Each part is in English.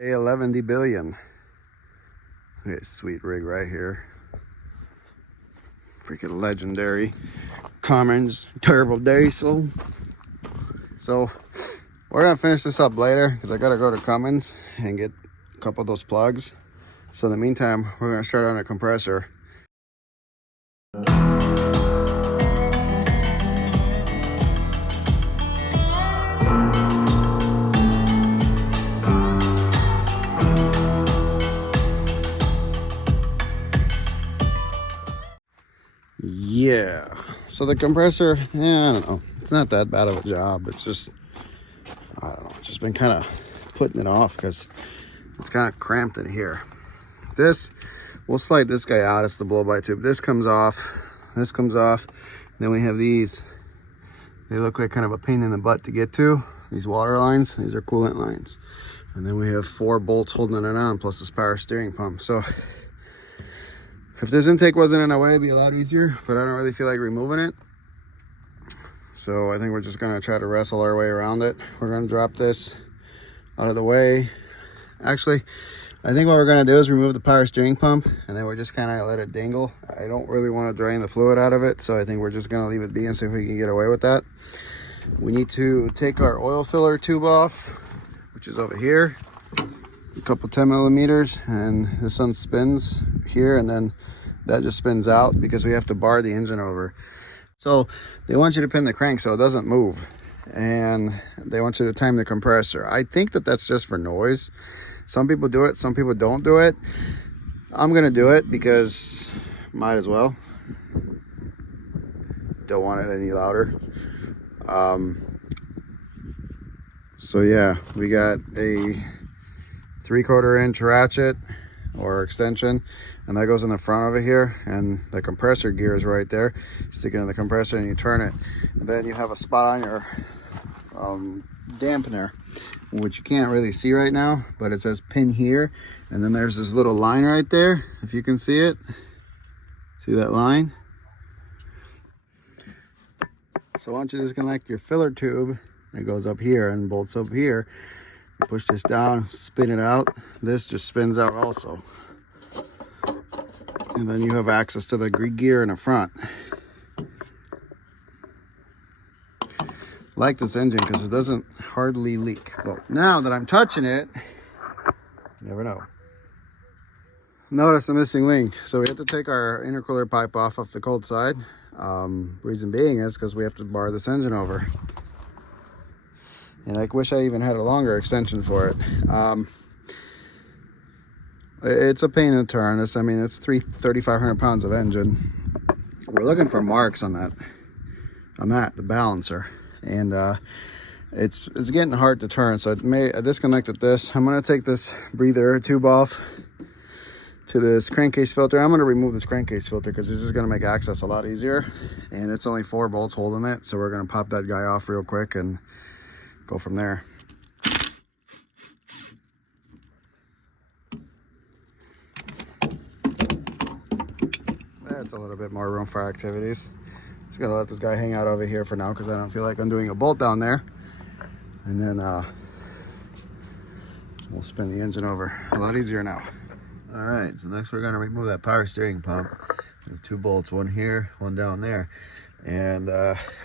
A11 billion. Look at this sweet rig right here. Freaking legendary Cummins turbo diesel. So we're gonna finish this up later because I gotta go to Cummins and get a couple of those plugs. So in the meantime, we're gonna start on a compressor. Yeah, so the compressor, I don't know, it's not that bad of a job. It's just, I don't know, just been kind of putting it off because it's kind of cramped in here. This, we'll slide this guy out. It's the blow-by tube. This comes off, then we have these. They look like kind of a pain in the butt to get to. These water lines, these are coolant lines. And then we have 4 bolts holding it on, plus this power steering pump. So if this intake wasn't in the way, it'd be a lot easier, but I don't really feel like removing it. So I think we're just gonna try to wrestle our way around it. We're gonna drop this out of the way. Actually, I think what we're gonna do is remove the power steering pump, and then we're just kind of let it dangle. I don't really want to drain the fluid out of it, so I think we're just gonna leave it be and see if we can get away with that. We need to take our oil filler tube off, which is over here. A couple 10 millimeters, and this one spins here, and then that just spins out because we have to bar the engine over. So they want you to pin the crank so it doesn't move, and they want you to time the compressor. I think that that's just for noise. Some people do it, some people don't do it. I'm gonna do it because might as well. Don't want it any louder. So yeah, we got a 3/4 inch ratchet or extension, and that goes in the front over here, and the compressor gear is right there. Stick it in the compressor and you turn it, and then you have a spot on your dampener, which you can't really see right now, but it says pin here, and then there's this little line right there, if you can see it. See that line? So once you disconnect your filler tube, it goes up here and bolts up here. You push this down, spin it out. This just spins out also. And then you have access to the gear in the front. Like this engine because it doesn't hardly leak. Well, now that I'm touching it, you never know. Notice the missing link. So we have to take our intercooler pipe off the cold side. Reason being is because we have to bar this engine over. And I wish I even had a longer extension for it. It's a pain in the turn. I mean, it's 3,500 pounds of engine. We're looking for marks on that, the balancer, and it's getting hard to turn. So I disconnected this. I'm gonna take this breather tube off to this crankcase filter. I'm gonna remove this crankcase filter because it's just gonna make access a lot easier, and it's only 4 bolts holding it. So we're gonna pop that guy off real quick and go from there. That's a little bit more room for activities. Just gonna let this guy hang out over here for now because I don't feel like undoing a bolt down there. And then we'll spin the engine over a lot easier now. All right, so next we're gonna remove that power steering pump. We have 2 bolts, one here, one down there. And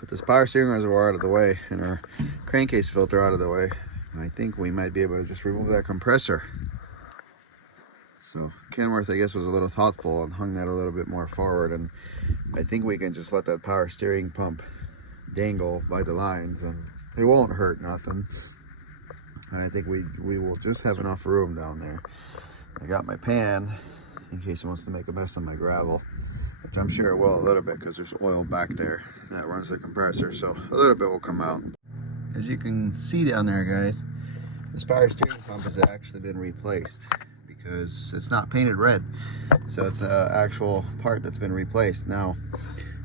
with this power steering reservoir out of the way and our crankcase filter out of the way, I think we might be able to just remove that compressor. So Kenworth, I guess, was a little thoughtful and hung that a little bit more forward, and I think we can just let that power steering pump dangle by the lines and it won't hurt nothing. And I think we will just have enough room down there. I got my pan in case it wants to make a mess on my gravel, which I'm sure it will a little bit because there's oil back there that runs the compressor, so a little bit will come out. As you can see down there, guys, this power steering pump has actually been replaced because it's not painted red, so it's an actual part that's been replaced. Now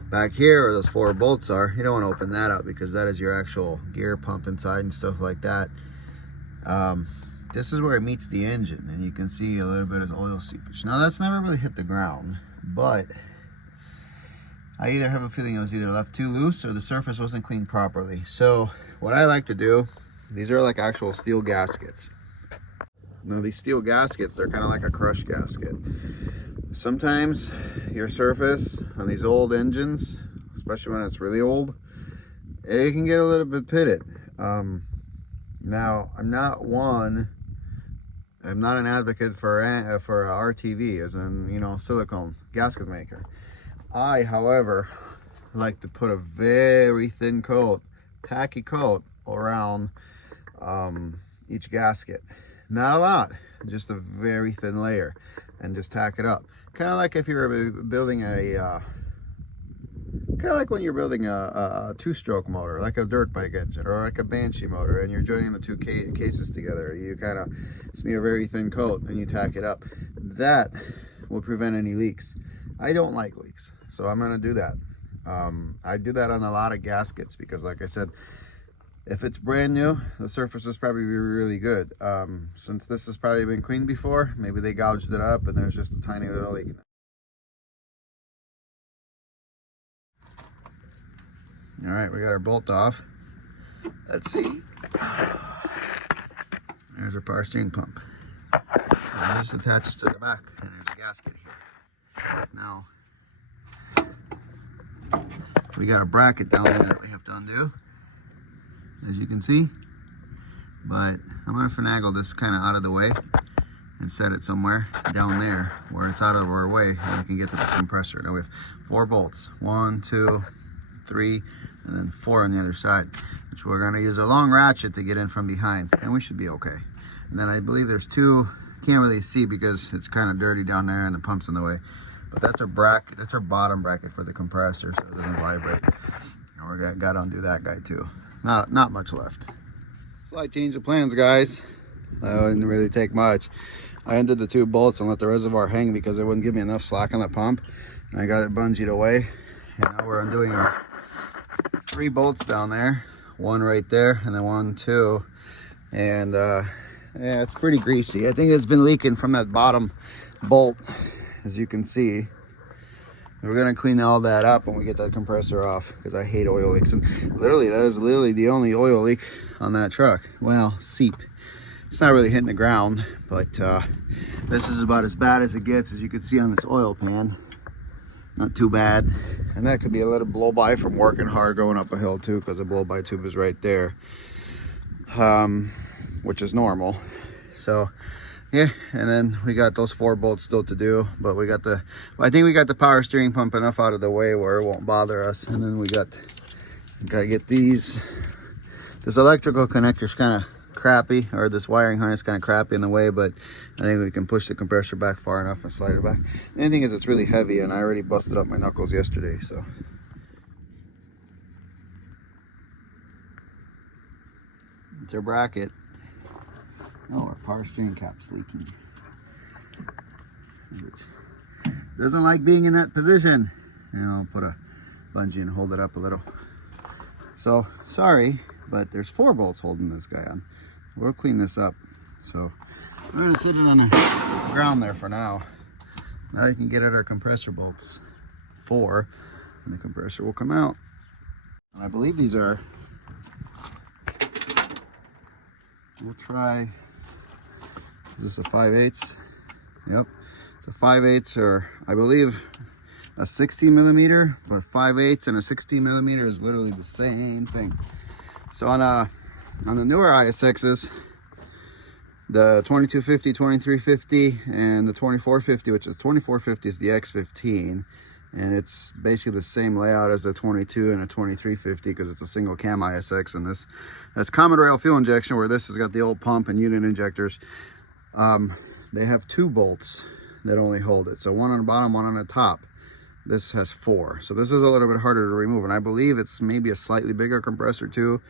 back here where those 4 bolts are, you don't want to open that up because that is your actual gear pump inside and stuff like that. This is where it meets the engine, and you can see a little bit of oil seepage. Now that's never really hit the ground, but I either have a feeling it was either left too loose or the surface wasn't cleaned properly. So what I like to do, these are like actual steel gaskets. Now these steel gaskets, they're kind of like a crush gasket. Sometimes your surface on these old engines, especially when it's really old, it can get a little bit pitted. Now I'm not an advocate for RTV, as in, you know, silicone gasket maker. I, however, like to put a very thin coat, tacky coat around each gasket. Not a lot, just a very thin layer, and just tack it up. Kind of like if you're building a kind of like when you're building a two-stroke motor, like a dirt bike engine or like a Banshee motor, and you're joining the two cases together. You kind of smear a very thin coat and you tack it up. That will prevent any leaks. I don't like leaks, so I'm going to do that. I do that on a lot of gaskets because, like I said, if it's brand new, the surface was probably really good. Since this has probably been cleaned before, maybe they gouged it up and there's just a tiny little leak. All right, we got our bolt off. Let's see. There's our power steering pump. And this attaches to the back, and there's a gasket here. Now, we got a bracket down there that we have to undo, as you can see. But I'm gonna finagle this kind of out of the way and set it somewhere down there where it's out of our way, and we can get to this compressor. Now we have 4 bolts. 1, 2, 3, and then 4 on the other side, which we're going to use a long ratchet to get in from behind, and we should be okay. And then I believe there's 2, can't really see because it's kind of dirty down there and the pump's in the way, but that's our bracket, that's our bottom bracket for the compressor, so it doesn't vibrate. And we're got to undo that guy too. Not much left. Slight change of plans, guys. It didn't really take much. I undid the 2 bolts and let the reservoir hang because it wouldn't give me enough slack on the pump, and I got it bungeed away. And now we're undoing our 3 bolts down there, 1 right there, and then 1, 2, and yeah, it's pretty greasy. I think it's been leaking from that bottom bolt, as you can see. We're gonna clean all that up when we get that compressor off, because I hate oil leaks. And literally, that is literally the only oil leak on that truck. Well, seep. It's not really hitting the ground, but this is about as bad as it gets, as you can see on this oil pan. Not too bad. And that could be a little blow by from working hard going up a hill too, because the blow by tube is right there, which is normal. So yeah, and then we got those 4 bolts still to do, but we got I think we got the power steering pump enough out of the way where it won't bother us. And then we got to get this electrical connector's kind of crappy, or this wiring harness kind of crappy in the way, but I think we can push the compressor back far enough and slide it back. The only thing is it's really heavy, and I already busted up my knuckles yesterday, so. It's our bracket. Oh, our power steering cap's leaking. It doesn't like being in that position. And I'll put a bungee and hold it up a little. So, sorry, but there's 4 bolts holding this guy on. We'll clean this up. So we're going to sit it on the ground there for now. Now you can get at our compressor bolts, 4, and the compressor will come out. And I believe these are, we'll try, is this a 5/8? Yep, it's a 5/8, or I believe a 60 millimeter, but 5/8 and a 60 millimeter is literally the same thing. So on the newer ISXs, the 2250, 2350, and the 2450, which is 2450 is the X15, and it's basically the same layout as the 22 and a 2350 because it's a single cam ISX, and this has common rail fuel injection, where this has got the old pump and unit injectors. They have 2 bolts that only hold it, so 1 on the bottom, 1 on the top. This has 4, so this is a little bit harder to remove, and I believe it's maybe a slightly bigger compressor too.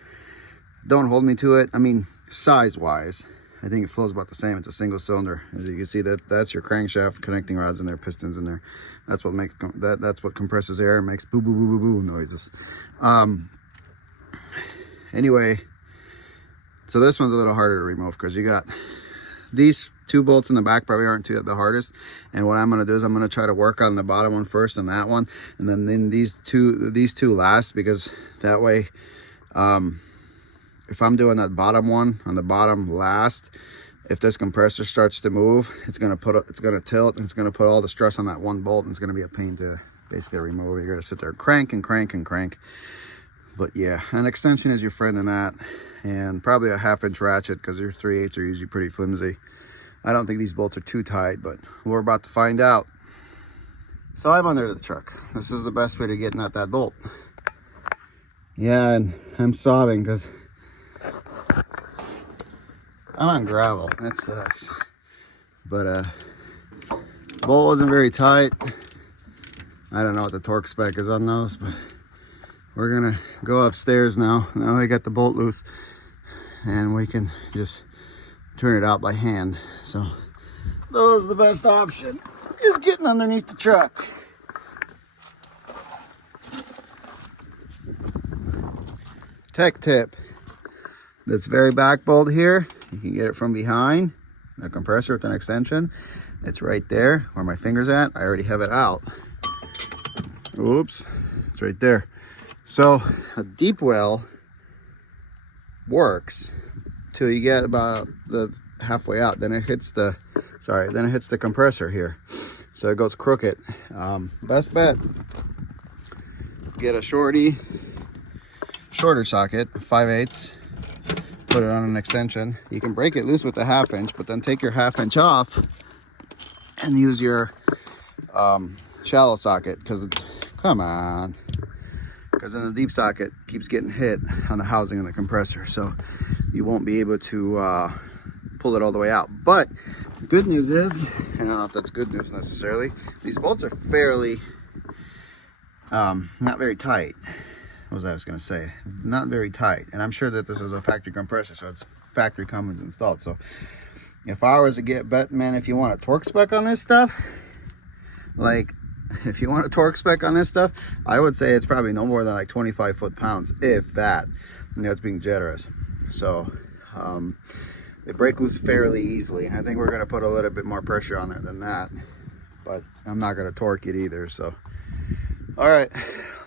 Don't hold me to it. I mean, size wise, I think it flows about the same. It's a single cylinder. As you can see, that's your crankshaft, connecting rods in there, pistons in there. That's what makes that's what compresses air and makes boo boo boo boo boo noises. Anyway, so this one's a little harder to remove because you got these 2 bolts in the back probably aren't the hardest. And what I'm going to do is I'm going to try to work on the bottom one first and that one, and then these two last, because that way, if I'm doing that bottom one on the bottom last, if this compressor starts to move, it's gonna tilt, and it's gonna put all the stress on that one bolt, and it's gonna be a pain to basically remove. You're gonna sit there crank and crank and crank. But yeah, an extension is your friend in that, and probably a 1/2-inch ratchet, because your 3/8 are usually pretty flimsy. I don't think these bolts are too tight, but we're about to find out. So I'm under the truck. This is the best way to get at that bolt. Yeah, and I'm sobbing because I'm on gravel. That sucks. But bolt wasn't very tight. I don't know what the torque spec is on those, but we're gonna go upstairs now. Now I got the bolt loose, and we can just turn it out by hand. So that was the best option, is getting underneath the truck. Tech tip: this very back bolt here, you can get it from behind the compressor with an extension. It's right there where my finger's at. I already have it out. Oops, it's right there. So a deep well works till you get about the halfway out. Then it hits the compressor here. So it goes crooked. Best bet, get a shorter socket, 5/8. Put it on an extension. You can break it loose with the 1/2-inch, but then take your 1/2-inch off and use your shallow socket, because come on, because then the deep socket keeps getting hit on the housing of the compressor, so you won't be able to pull it all the way out. But the good news is, I don't know if that's good news necessarily, these bolts are fairly not very tight. What was I going to say? Not very tight. And I'm sure that this is a factory compressor, so it's factory Cummins installed. So if I was to get, bet man, if you want a torque spec on this stuff, like if you want a torque spec on this stuff, I would say it's probably no more than like 25 foot-pounds, if that. You know, it's being generous. So they break loose fairly easily. I think we're going to put a little bit more pressure on it than that, but I'm not going to torque it either. So all right,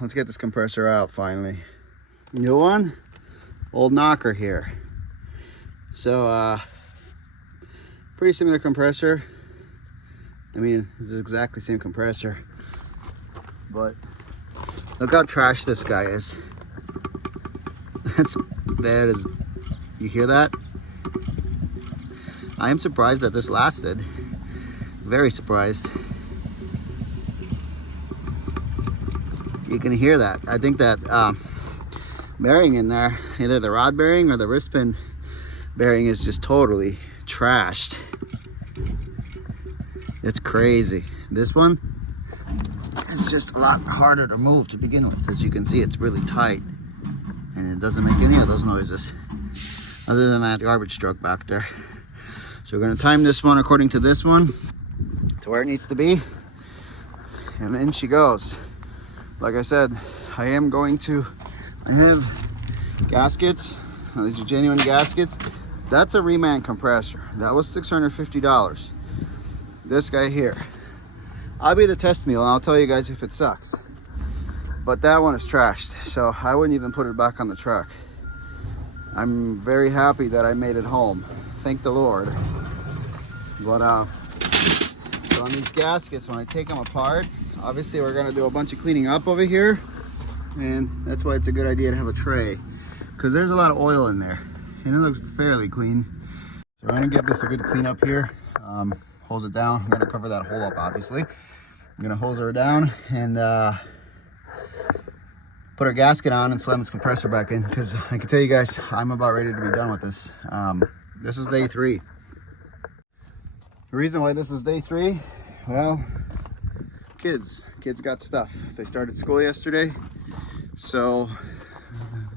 let's get this compressor out finally. New one, old knocker here. So pretty similar compressor. I mean, it's exactly the same compressor, but look how trash this guy is. That is, you hear that? I am surprised that this lasted. Very surprised. You can hear that. I think that bearing in there, either the rod bearing or the wrist pin bearing, is just totally trashed. It's crazy. This one is just a lot harder to move to begin with. As you can see, it's really tight, and it doesn't make any of those noises other than that garbage truck back there. So we're going to time this one according to this one to where it needs to be, and in she goes. Like I said, I have gaskets. These are genuine gaskets. That's a reman compressor. That was $650. This guy here, I'll be the test mule and I'll tell you guys if it sucks. But that one is trashed, so I wouldn't even put it back on the truck. I'm very happy that I made it home. Thank the Lord. But so on these gaskets, when I take them apart, obviously we're gonna do a bunch of cleaning up over here, and that's why it's a good idea to have a tray, because there's a lot of oil in there and it looks fairly clean. So we're gonna give this a good clean up here. Hose it down. I'm gonna cover that hole up, obviously. I'm gonna hose her down and put our gasket on and slam this compressor back in, because I can tell you guys, I'm about ready to be done with this. This is day 3. The reason why this is day 3, well, kids got stuff. They started school yesterday, so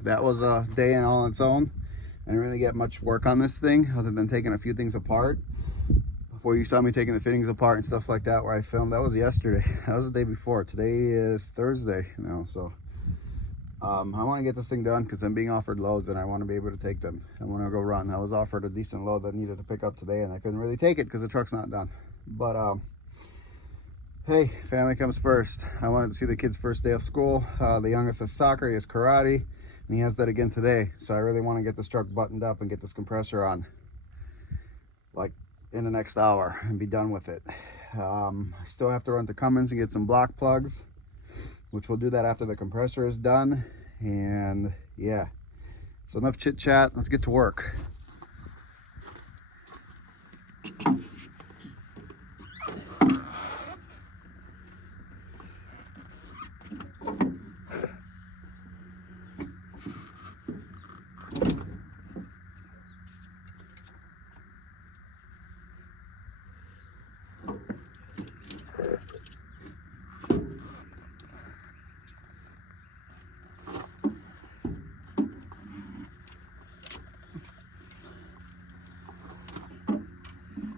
that was a day in all its own. I didn't really get much work on this thing other than taking a few things apart. Before you saw me taking the fittings apart and stuff like that where I filmed, that was yesterday. That was the day before. Today is Thursday now, so I want to get this thing done because I'm being offered loads and I want to be able to take them. I want to go run. I was offered a decent load that I needed to pick up today, and I couldn't really take it because the truck's not done. But hey, family comes first. I wanted to see the kids' first day of school. The youngest has soccer, he has karate, and he has that again today. So I really want to get this truck buttoned up and get this compressor on. like in the next hour and be done with it. I still have to run to Cummins and get some block plugs, which we'll do that after the compressor is done. And yeah, so enough chit chat, let's get to work.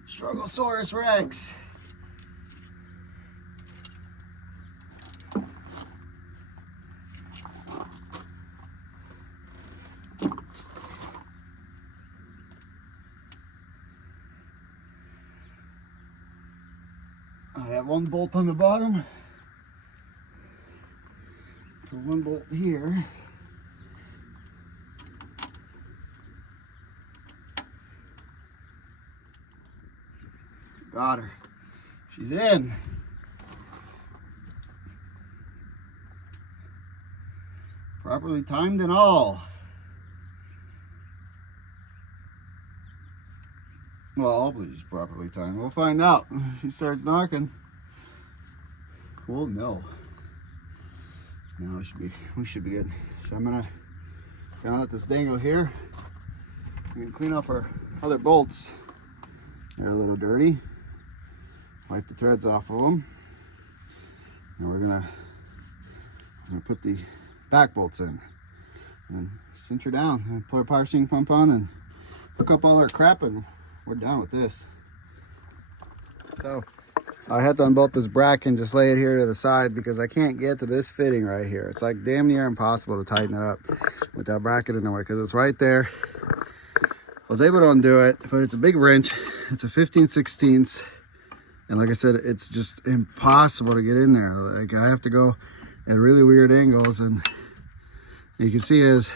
Strugglesaurus Rex. I have one bolt on the bottom. Put one bolt here. Got her. She's in. Properly timed and all. Well, hopefully she's properly timed. We'll find out. She starts knocking. Well, no. No, we should be good. So I'm gonna let this dangle here. I'm gonna clean off our other bolts. They're a little dirty. Wipe the threads off of them. And we're gonna put the back bolts in. And cinch her down and put our power steering pump on and hook up all our crap, and we're done with this. So I had to unbolt this bracket and just lay it here to the side because I can't get to this fitting right here. It's like damn near impossible to tighten it up with that bracket in the way because it's right there. I was able to undo it, but it's a big wrench. It's a 15/16, and like I said, it's just impossible to get in there. Like I have to go at really weird angles, and you can see it's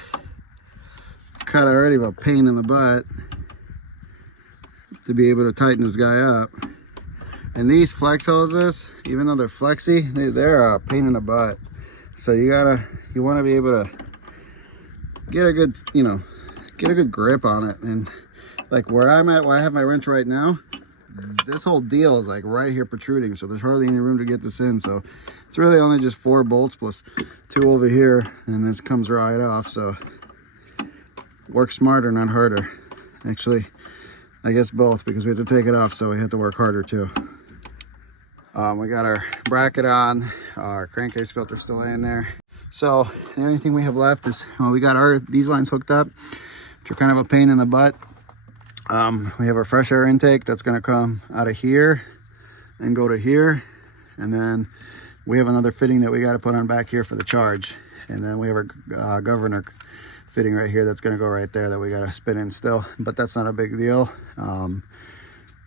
kind of already a pain in the butt to be able to tighten this guy up. And these flex hoses, even though they're flexy, they're a pain in the butt. So you want to be able to get a good, get a good grip on it. And like where I'm at, where I have my wrench right now, this whole deal is like right here protruding. So there's hardly any room to get this in. So it's really only just 4 bolts plus 2 over here, and this comes right off. So work smarter, not harder. Actually, I guess both, because we have to take it off, so we have to work harder too. We got our bracket on, our crankcase filter still in there. So the only thing we have left is, well, we got these lines hooked up, which are kind of a pain in the butt. We have our fresh air intake that's gonna come out of here and go to here. And then we have another fitting that we gotta put on back here for the charge. And then we have our governor fitting right here that's gonna go right there that we gotta spin in still, but that's not a big deal.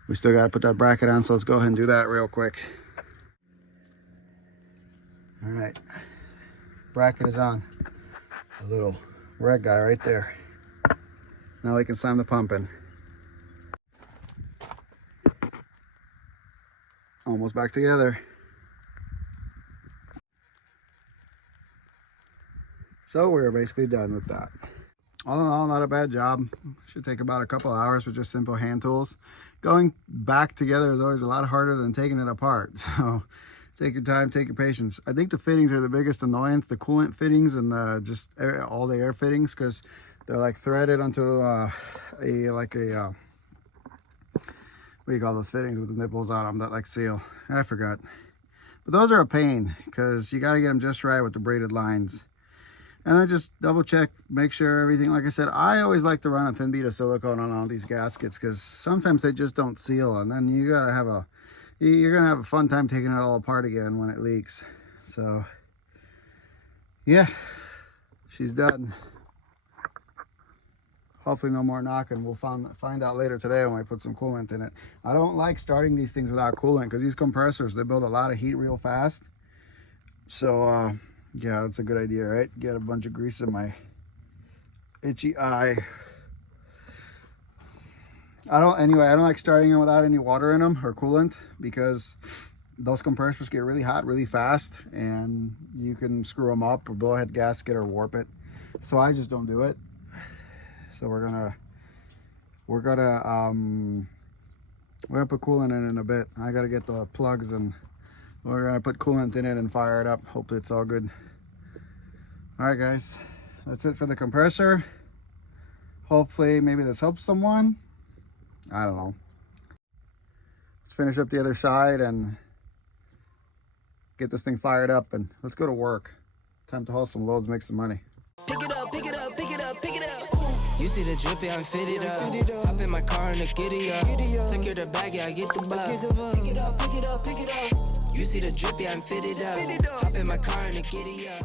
We still gotta put that bracket on, so let's go ahead and do that real quick. All right, bracket is on. A little red guy right there. Now we can slam the pump in. Almost back together. So we're basically done with that. All in all, not a bad job. Should take about a couple hours with just simple hand tools. Going back together is always a lot harder than taking it apart. So take your time, take your patience. I think the fittings are the biggest annoyance, the coolant fittings and all the air fittings, because they're like threaded onto what do you call those fittings with the nipples on them that like seal? I forgot. But those are a pain because you got to get them just right with the braided lines. And then just double check, make sure everything, like I said, I always like to run a thin bead of silicone on all these gaskets because sometimes they just don't seal, and then you're gonna have a fun time taking it all apart again when it leaks. So yeah, she's done. Hopefully no more knocking. We'll find out later today when we put some coolant in it. I don't like starting these things without coolant because these compressors, they build a lot of heat real fast. So yeah, that's a good idea, right? Get a bunch of grease in my itchy eye. I don't like starting them without any water in them or coolant, because those compressors get really hot really fast and you can screw them up or blow a head gasket or warp it. So I just don't do it. So we're gonna put coolant in a bit. I gotta get the plugs and we're gonna put coolant in it and fire it up. Hopefully it's all good. All right, guys, that's it for the compressor. Hopefully maybe this helps someone. I don't know. Let's finish up the other side and get this thing fired up, and let's go to work. Time to haul some loads, make some money. Pick it up, pick it up, pick it up, pick it up. You see the drippy, I'm fitted up. Hop in my car and the giddy up. Secure the bag, yeah, I get the bus. Pick it up, pick it up, pick it up. You see the drippy, I'm fitted up. Hop in my car and the giddy up.